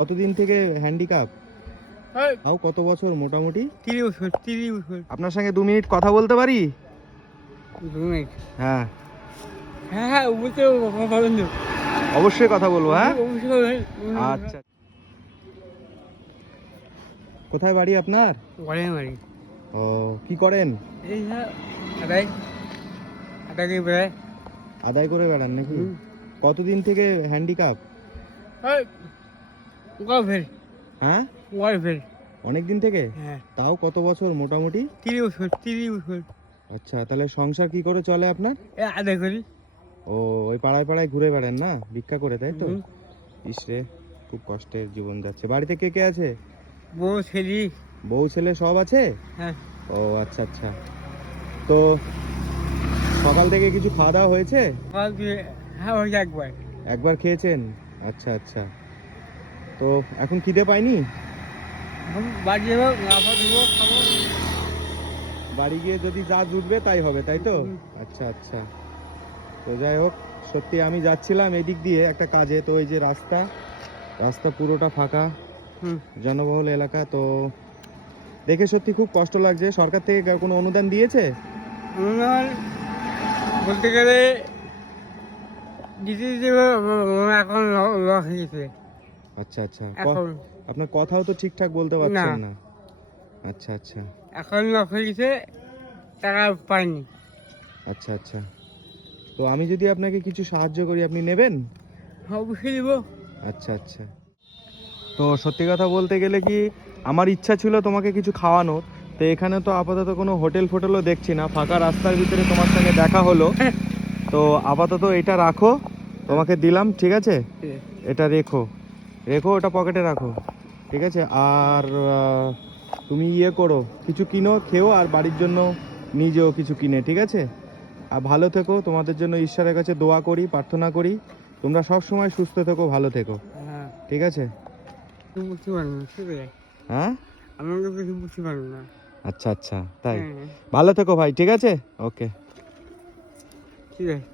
কতদিন থেকে হ্যান্ডিক্যাপ? এই তাও কত বছর মোটামুটি? 30 বছর 30 বছর। আপনার সঙ্গে 2 মিনিট কথা বলতে পারি? 2 মিনিট। হ্যাঁ, হ্যাঁ বলতে বলেন তো। অবশ্যই কথা বলবো। হ্যাঁ, অবশ্যই বলেন। আচ্ছা। কোথায় বাড়ি আপনার? ঘরে মারি। ও, কি করেন? এই হ্যাঁ আদায় আদাকে বেড়ায়। আদায় করে বেড়ান নাকি? কতদিন থেকে হ্যান্ডিক্যাপ? এই গল্পের হ্যাঁ, গল্পের। অনেক দিন থেকে? হ্যাঁ তাও কত বছর মোটামুটি? 30 বছর 30 বছর। আচ্ছা, তাহলে সংসার কি করে চলে আপনার? আদায় করি। ও, ওই পাড়ায় পাড়ায় ঘুরে বেড়ান না, ভিক্ষা করে, তাই তো? হুম। ইসরে, খুব কষ্টের জীবন যাচ্ছে। বাড়িতে কে কে আছে? বউ ছেলে। বউ ছেলে সব আছে? হ্যাঁ ও আচ্ছা আচ্ছা। তো সকাল থেকে কিছু খাওয়া দাওয়া হয়েছে? কাল দিয়ে হ্যাঁ ওই একবার। একবার খেয়েছেন? আচ্ছা আচ্ছা। তো এখন খিদে পায়নি? এখন বাড়ি যাবো গাফা দেবো খাবো। বাড়ি গিয়ে যদি যা জুটবে তাই হবে, তাই তো? হুম। আচ্ছা আচ্ছা। তো যাই হোক, সত্যি আমি যাচ্ছিলাম এদিক দিয়ে একটা কাজে, তো এই যে রাস্তা রাস্তা পুরোটা ফাঁকা, হুম। জনবহুল এলাকা। তো দেখে সত্যি খুব কষ্ট লাগছে। সরকার থেকে কোনো অনুদান দিয়েছে? আমার বলতে গেলে দিতে দিতে এখন লস হয়েছে। আচ্ছা আচ্ছা। এখন আপনার কথাও তো ঠিকঠাক বলতে পারছেন না। আচ্ছা আচ্ছা। এখন লস হয়ে গেছে, টাকা পাইনি। আচ্ছা আচ্ছা। তো আমি যদি আপনাকে কিছু সাহায্য করি, আপনি নেবেন? অবশ্যই দিব। আচ্ছা আচ্ছা। তো সত্যি কথা বলতে গেলে কি, আমার ইচ্ছা ছিল তোমাকে কিছু খাওয়ানোর। তো এখানে তো আপাতত কোনো হোটেল ফোটেলও দেখছি না, ফাঁকা রাস্তার ভিতরে তোমার সঙ্গে দেখা হলো। তো আপাতত এটা রাখো, তোমাকে দিলাম, ঠিক আছে? এটা রেখো রেখো, ওটা পকেটে রাখো, ঠিক আছে? আর তুমি ইয়ে করো, কিছু কিনো, খেও, আর বাড়ির জন্য নিজেও কিছু কিনে, ঠিক আছে? আর ভালো থেকো, তোমাদের জন্য ঈশ্বরের কাছে দোয়া করি, প্রার্থনা করি, তোমরা সব সময় সুস্থ থেকো, ভালো থেকো, হ্যাঁ ঠিক আছে? তুই বুঝতে পারবো না, ঠিক আছে? হ্যাঁ, আমাকে কিছু বুঝতে পারবো না। আচ্ছা আচ্ছা, তাই? হ্যাঁ ভালো থেকো ভাই, ঠিক আছে? ওকে। ঠিক আছে।